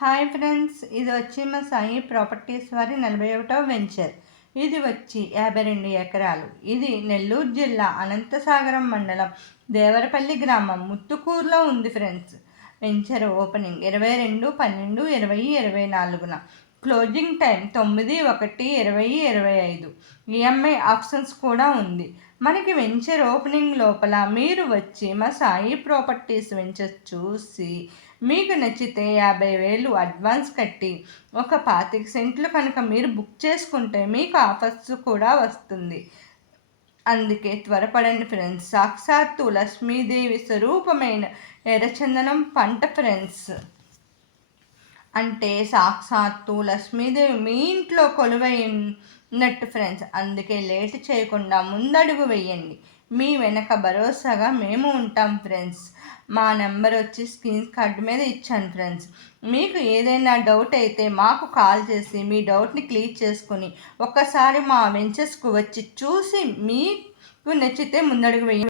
Hi friends, ఇది వచ్చి మా సాయి ప్రాపర్టీస్ వారి 41వ వెంచర్. ఇది వచ్చి 52 ఎకరాలు. ఇది నెల్లూరు జిల్లా అనంతసాగరం మండలం దేవరపల్లి గ్రామం ముత్తుకూరులో ఉంది friends. Venture opening 22/12/2024. Closing time 9/1/2025. EMI options కూడా ఉంది. మనకి వెంచర్ ఓపెనింగ్ లోపల మీరు వచ్చి మా సాయి ప్రాపర్టీస్ వెంచర్ చూసి మీకు నచ్చితే 50,000 అడ్వాన్స్ కట్టి ఒక 25 సెంట్లు కనుక మీరు బుక్ చేసుకుంటే మీకు ఆఫర్స్ కూడా వస్తుంది. అందుకే త్వరపడండి ఫ్రెండ్స్. సాక్షాత్తు లక్ష్మీదేవి స్వరూపమైన ఎర్రచందనం పంట ఫ్రెండ్స్. అంటే సాక్షాత్తు లక్ష్మీదేవి మీ ఇంట్లో కొలువైనట్టు ఫ్రెండ్స్. అందుకే లేట్ చేయకుండా ముందడుగు వేయండి. మీ వెనక భరోసాగా మేము ఉంటాం ఫ్రెండ్స్. మా నెంబర్ వచ్చి స్క్రీన్ కార్డు మీద ఇచ్చాను ఫ్రెండ్స్. మీకు ఏదైనా డౌట్ అయితే మాకు కాల్ చేసి మీ డౌట్ని క్లియర్ చేసుకొని ఒక్కసారి మా వెంచర్స్కు వచ్చి చూసి మీకు నచ్చితే ముందడుగు వేయండి.